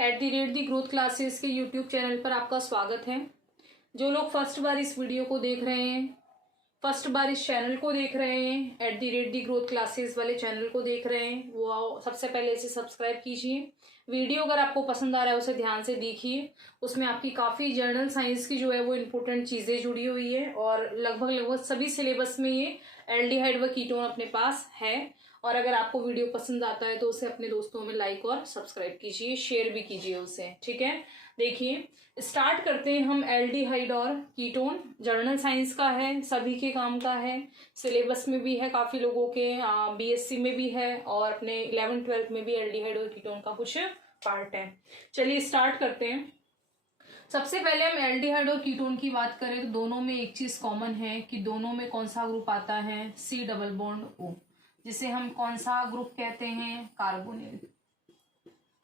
@दी growth classes के YouTube channel पर आपका स्वागत है। जो लोग फर्स्ट बार इस वीडियो को देख रहे हैं, फर्स्ट बार इस चैनल को देख रहे हैं, @दी ग्रोथ क्लासेस वाले चैनल को देख रहे हैं, वो सबसे पहले इसे सब्सक्राइब कीजिए। वीडियो अगर आपको पसंद आ रहा है उसे ध्यान से देखिए। उसमें आपकी काफ़ी जनरल साइंस की जो है वो इम्पोर्टेंट चीज़ें जुड़ी हुई है और लगभग सभी सिलेबस में ये एल्डिहाइड व कीटोन अपने पास है। और अगर आपको वीडियो पसंद आता है तो उसे अपने दोस्तों में लाइक और सब्सक्राइब कीजिए, शेयर भी कीजिए उसे। ठीक है, देखिए स्टार्ट करते हैं हम। एल्डिहाइड और कीटोन जर्नल साइंस का है, सभी के काम का है, सिलेबस में भी है, काफ़ी लोगों के बीएससी में भी है और अपने 11th-12th में भी एल्डिहाइड और कीटोन का कुछ पार्ट है। चलिए स्टार्ट करते हैं। सबसे पहले हम एल्डिहाइड और कीटोन की बात करें तो दोनों में एक चीज कॉमन है कि दोनों में कौन सा ग्रुप आता है, C डबल बॉन्ड O, जिसे हम कौन सा ग्रुप कहते हैं, कार्बोनिल।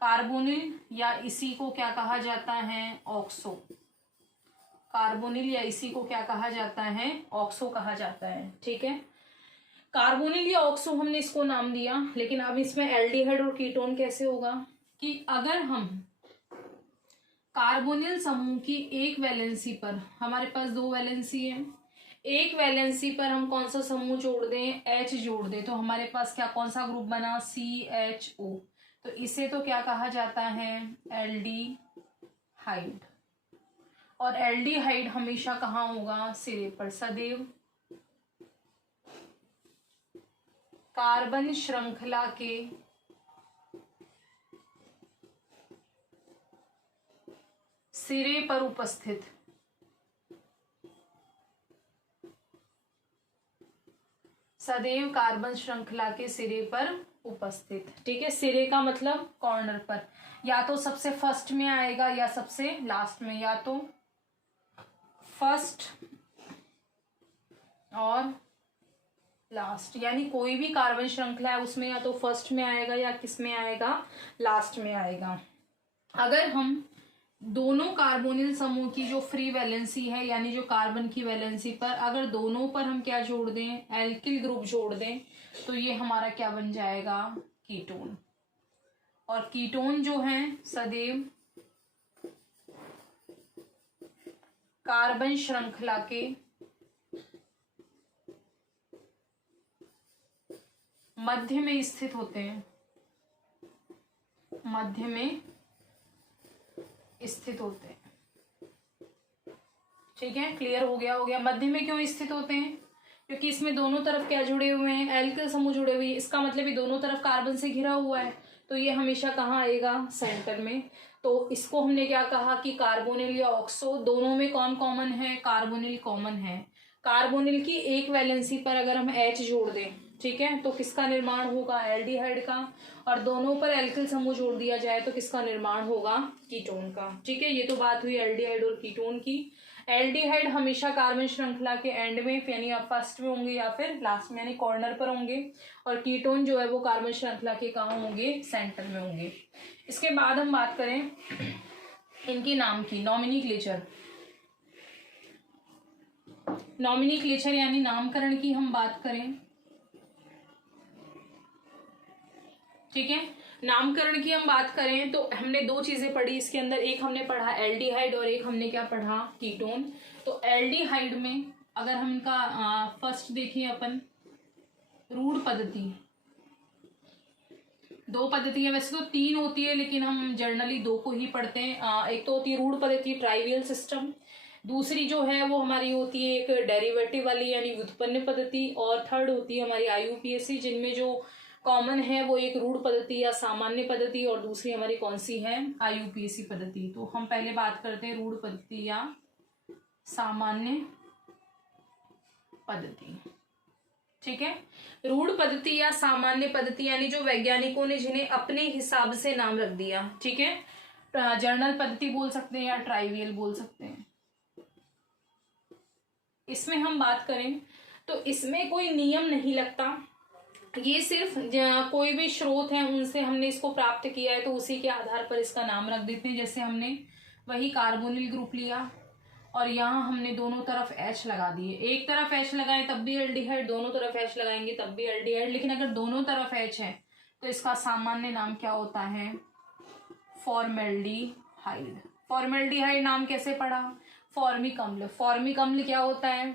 कार्बोनिल या इसी को क्या कहा जाता है, ऑक्सो। कार्बोनिल या इसी को क्या कहा जाता है, ऑक्सो कहा जाता है। ठीक है, कार्बोनिल या ऑक्सो हमने इसको नाम दिया, लेकिन अब इसमें एल्डिहाइड और कीटोन कैसे होगा कि अगर हम कार्बोनिल समूह की एक वैलेंसी पर, हमारे पास दो वैलेंसी है, एक वैलेंसी पर हम कौन सा समूह जोड़ दें, H जोड़ दें, तो हमारे पास क्या कौन सा ग्रुप बना, CHO। तो इसे तो क्या कहा जाता है, एल्डिहाइड। और एल्डिहाइड हमेशा कहाँ होगा, सिरे पर, सदैव कार्बन श्रृंखला के सिरे पर उपस्थित। सदैव कार्बन श्रृंखला के सिरे पर उपस्थित। ठीक है, सिरे का मतलब कॉर्नर पर, या तो सबसे फर्स्ट में आएगा या सबसे लास्ट में, या तो फर्स्ट और लास्ट, यानी कोई भी कार्बन श्रृंखला है उसमें या तो फर्स्ट में आएगा या किस में आएगा, लास्ट में आएगा। अगर हम दोनों कार्बोनिल समूह की जो फ्री वैलेंसी है, यानी जो कार्बन की वैलेंसी पर, अगर दोनों पर हम क्या जोड़ दें, एल्किल ग्रुप जोड़ दें, तो ये हमारा क्या बन जाएगा, कीटोन। और कीटोन जो है सदैव कार्बन श्रृंखला के मध्य में स्थित होते हैं, मध्य में स्थित होते हैं। ठीक है, क्लियर हो गया। मध्य में क्यों स्थित होते हैं, क्योंकि इसमें दोनों तरफ क्या जुड़े हुए हैं, एल्किल समूह जुड़े हुए हैं। इसका मतलब ये दोनों तरफ कार्बन से घिरा हुआ है, तो ये हमेशा कहाँ आएगा, सेंटर में। तो इसको हमने क्या कहा कि कार्बोनिल या ऑक्सो, दोनों में कौन कॉमन है, कार्बोनिल कॉमन है। कार्बोनिल की एक वैलेंसी पर अगर हम H जोड़ दें, ठीक है, तो किसका निर्माण होगा, एल्डिहाइड का। और दोनों पर एल्किल समूह जोड़ दिया जाए तो किसका निर्माण होगा, कीटोन का। ठीक है, ये तो बात हुई एल्डिहाइड और कीटोन की। एल्डिहाइड हमेशा कार्बन श्रृंखला के एंड में, यानी आप फर्स्ट में होंगे या फिर लास्ट में, यानी कॉर्नर पर होंगे। और कीटोन जो है वो कार्बन श्रृंखला के कहाँ होंगे, सेंटर में होंगे। इसके बाद हम बात करें इनकी नाम की, नॉमिनिक्लेचर। नॉमिनिक्लेचर यानी नामकरण की हम बात करें, ठीक है, नामकरण की हम बात करें तो हमने दो चीजें पढ़ी इसके अंदर, एक हमने पढ़ा एल्डिहाइड और एक हमने क्या पढ़ा, कीटोन। तो एल्डिहाइड में अगर हम इनका फर्स्ट देखें अपन, रूढ़ पद्धति, दो पद्धतियां, वैसे तो तीन होती है लेकिन हम जर्नली दो को ही पढ़ते हैं। एक तो होती है रूढ़ पद्धति, ट्राइवियल सिस्टम। दूसरी जो है वो हमारी होती है एक डेरिवेटिव वाली यानी व्युत्पन्न पद्धति। और थर्ड होती है हमारी IUPAC, जिनमें जो कॉमन है वो एक रूढ़ पद्धति या सामान्य पद्धति और दूसरी हमारी कौन सी है, IUPAC पद्धति। तो हम पहले बात करते हैं रूढ़ पद्धति या सामान्य पद्धति। ठीक है, रूढ़ पद्धति या सामान्य पद्धति यानी जो वैज्ञानिकों ने जिन्हें अपने हिसाब से नाम रख दिया। ठीक है, जर्नल पद्धति बोल सकते हैं या ट्राइवियल बोल सकते हैं। इसमें हम बात करें तो इसमें कोई नियम नहीं लगता, ये सिर्फ कोई भी स्रोत है उनसे हमने इसको प्राप्त किया है तो उसी के आधार पर इसका नाम रख देते हैं। जैसे हमने वही कार्बोनिल ग्रुप लिया और यहाँ हमने दोनों तरफ H लगा दिए, एक तरफ H लगाए तब भी एल्डिहाइड, दोनों तरफ H लगाएंगे तब भी एल्डिहाइड। लेकिन अगर दोनों तरफ H है तो इसका सामान्य नाम क्या होता है, फॉर्मेल्डिहाइड। फॉर्मेल्डिहाइड नाम कैसे पढ़ा? फॉर्मिक अम्ल। फॉर्मिक अम्ल क्या होता है?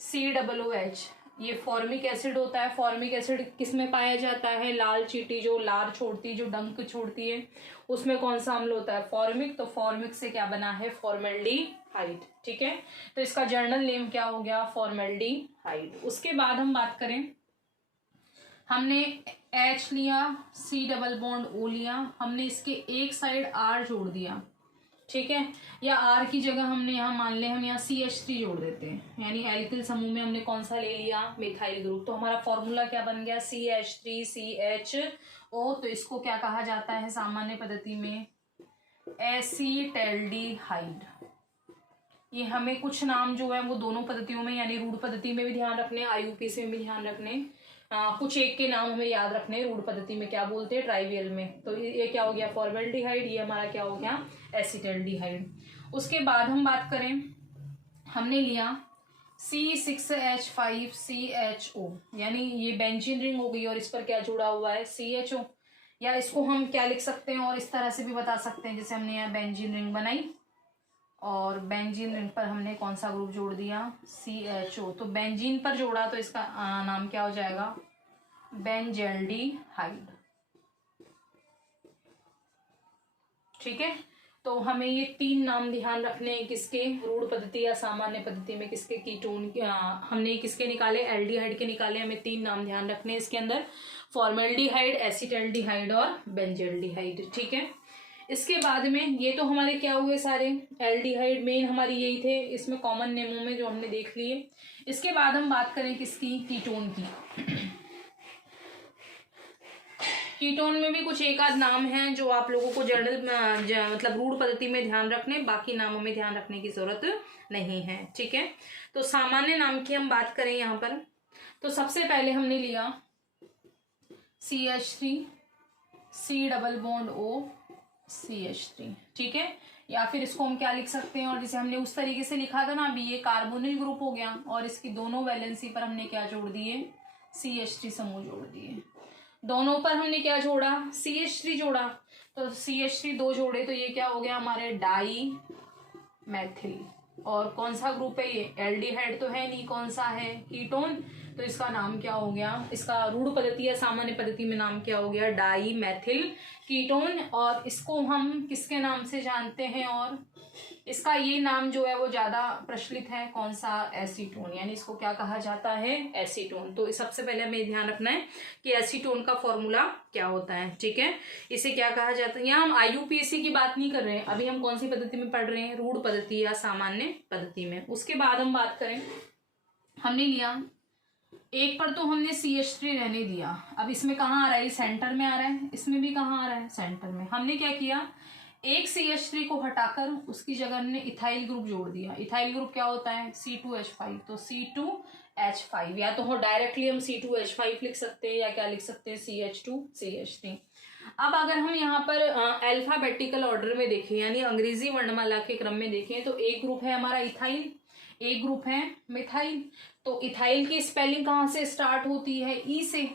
HCOOH, ये फॉर्मिक एसिड होता है। फॉर्मिक एसिड किस में पाया जाता है? लाल चींटी जो लार छोड़ती, जो डंक छोड़ती है, उसमें कौन सा अम्ल होता है? फॉर्मिक। तो फॉर्मिक से क्या बना है? फॉर्मेल्डिहाइड। ठीक है, तो इसका जर्नल नेम क्या हो गया? फॉर्मेल्डिहाइड। उसके बाद हम बात करें, हमने H लिया, C डबल बॉन्ड O लिया, हमने इसके एक साइड R जोड़ दिया, ठीक है, या R की जगह हमने यहाँ मान ले हम यहाँ CH3 जोड़ देते हैं, यानी एल्किल समूह में हमने कौन सा ले लिया? Methyl group. तो हमारा फॉर्मूला क्या बन गया? CH3CHO। तो इसको क्या कहा जाता है सामान्य पद्धति में? एसीटैल्डिहाइड। ये हमें कुछ नाम जो है वो दोनों पद्धतियों में, यानी रूढ़ पद्धति में भी ध्यान रखने, IUPAC में भी ध्यान रखने। कुछ एक के नाम हमें याद रखने। रूढ़ पद्धति में क्या बोलते हैं? ट्राइवियल में। तो ये क्या हो गया? फॉर्मेल्डिहाइड। ये हमारा क्या हो गया? एसीटैल्डिहाइड। उसके बाद हम बात करें, हमने लिया C6H5CHO, यानी ये बेंजीन रिंग हो गई और इस पर क्या जुड़ा हुआ है? CHO। या इसको हम क्या लिख सकते हैं और इस तरह से भी बता सकते हैं, जैसे हमने यहाँ बेंजीन रिंग बनाई और बेंजीन रिंग पर हमने कौन सा ग्रुप जोड़ दिया? CHO। तो बेंजीन पर जोड़ा तो इसका नाम क्या हो जाएगा? बेंजल्डिहाइड। ठीक है, तो हमें ये तीन नाम ध्यान रखने हैं किसके? रूढ़ पद्धति या सामान्य पद्धति में किसके? कीटोन के। हमने किसके निकाले? एल्डिहाइड के निकाले। हमें तीन नाम ध्यान रखने हैं इसके अंदर, फॉर्मेल्डिहाइड, एसीटैल्डिहाइड और बेंजल्डिहाइड। ठीक है, इसके बाद में ये तो हमारे क्या हुए सारे? एल्डिहाइड मेन हमारी यही थे इसमें कॉमन नेमों में जो हमने देख लिए। इसके बाद हम बात करें किसकी? कीटोन की। कीटोन में भी कुछ एक आध नाम हैं जो आप लोगों को जर्नल मतलब रूढ़ पद्धति में ध्यान रखने, बाकी नामों में ध्यान रखने की जरूरत नहीं है। ठीक है, तो सामान्य नाम की हम बात करें यहाँ पर, तो सबसे पहले हमने लिया CH3, C double bond O, CH3। ठीक है, या फिर इसको हम क्या लिख सकते हैं, और जैसे हमने उस तरीके से लिखा था ना अभी, ये कार्बोनिल ग्रुप हो गया और इसकी दोनों वैलेंसी पर हमने क्या जोड़ दिए? CH3 समूह जोड़ दिए। दोनों पर हमने क्या जोड़ा? CH3 जोड़ा। तो CH3 दो जोड़े तो ये क्या हो गया हमारे? डाई मैथिल। और कौन सा ग्रुप है ये? एल्डिहाइड तो है नहीं, कौन सा है? कीटोन। तो इसका नाम क्या हो गया? इसका रूढ़ पद्धति या सामान्य पद्धति में नाम क्या हो गया? Dimethyl ketone. और इसको हम किसके नाम से जानते हैं? और इसका ये नाम जो है वो ज्यादा प्रचलित है, कौन सा? एसीटोन, यानी इसको क्या कहा जाता है? एसीटोन। तो सबसे पहले हमें ध्यान रखना है कि एसीटोन का फॉर्मूला क्या होता है। ठीक है, इसे क्या कहा जाता है? यहाँ हम IUPAC की बात नहीं कर रहे हैं, अभी हम कौन सी पद्धति में पढ़ रहे हैं? रूढ़ पद्धति या सामान्य पद्धति में। उसके बाद हम बात करें, हमने लिया एक पर तो हमने CH3 रहने दिया, अब इसमें कहाँ आ रहा है? सेंटर में आ रहा है, इसमें भी कहाँ आ रहा है? सेंटर में। हमने क्या किया? एक CH3 को हटाकर उसकी जगह हमने इथाइल ग्रुप जोड़ दिया। इथाइल ग्रुप क्या होता है? C2H5। तो C2H5, या तो हो डायरेक्टली हम C2H5 लिख सकते हैं या क्या लिख सकते हैं? CH2CH3। अब अगर हम यहाँ पर अल्फाबेटिकल ऑर्डर में देखें, यानी अंग्रेजी वर्णमाला के क्रम में देखें, तो एक ग्रुप है हमारा इथाइल, एक ग्रुप है मिथाइल। तो इथाइल की स्पेलिंग कहाँ से स्टार्ट होती है? ई से,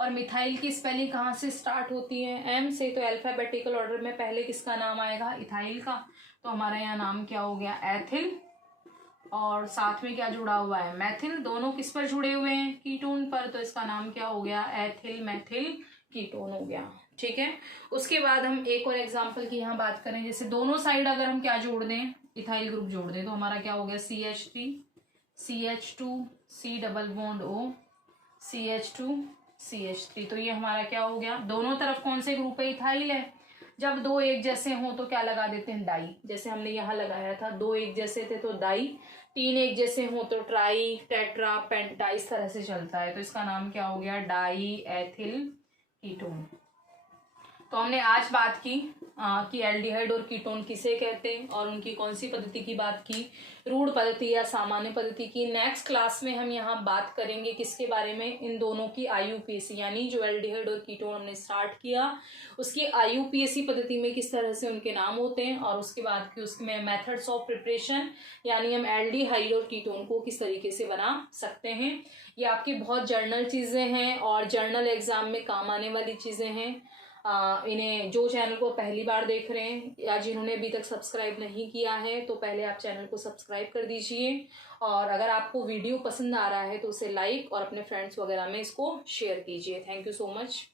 और मिथाइल की स्पेलिंग कहाँ से स्टार्ट होती है? एम से। तो अल्फाबेटिकल ऑर्डर में पहले किसका नाम आएगा? इथाइल का। तो हमारा यहाँ नाम क्या हो गया? एथिल। और साथ में क्या जुड़ा हुआ है? मैथिल। दोनों किस पर जुड़े हुए हैं? कीटोन पर। तो इसका नाम क्या हो गया? एथिल मैथिल कीटोन हो गया। ठीक है, उसके बाद हम एक और एग्जाम्पल की यहाँ बात करें, जैसे दोनों साइड अगर हम क्या जोड़ दें? इथाइल ग्रुप जोड़ दें, तो हमारा क्या हो गया? CH3 CH2 C double bond O CH2 CH3। तो ये हमारा क्या हो गया? दोनों तरफ कौन से ग्रुप है? इथाइल है। जब दो एक जैसे हो तो क्या लगा देते हैं? डाई। जैसे हमने यहाँ लगाया था, दो एक जैसे थे तो डाई, तीन एक जैसे हो तो ट्राई, टेट्रा, पेंटा, इस तरह से चलता है। तो इसका नाम क्या हो गया? Die ethyl ketone. तो हमने आज बात की कि एल्डिहाइड और कीटोन किसे कहते हैं और उनकी कौन सी पद्धति की बात की? रूढ़ पद्धति या सामान्य पद्धति की। नेक्स्ट क्लास में हम यहाँ बात करेंगे किसके बारे में? इन दोनों की IUPAC, यानी जो एल्डिहाइड और कीटोन हमने स्टार्ट किया उसकी IUPAC पद्धति में किस तरह से उनके नाम होते हैं, और उसके बाद की उसमें मेथड्स ऑफ प्रिपरेशन, यानी हम एल्डिहाइड और कीटोन को किस तरीके से बना सकते हैं। ये आपकी बहुत जर्नल चीज़ें हैं और जर्नल एग्जाम में काम आने वाली चीज़ें हैं। इन्हें जो चैनल को पहली बार देख रहे हैं या जिन्होंने अभी तक सब्सक्राइब नहीं किया है तो पहले आप चैनल को सब्सक्राइब कर दीजिए। और अगर आपको वीडियो पसंद आ रहा है तो उसे लाइक और अपने फ्रेंड्स वगैरह में इसको शेयर कीजिए। Thank you so much.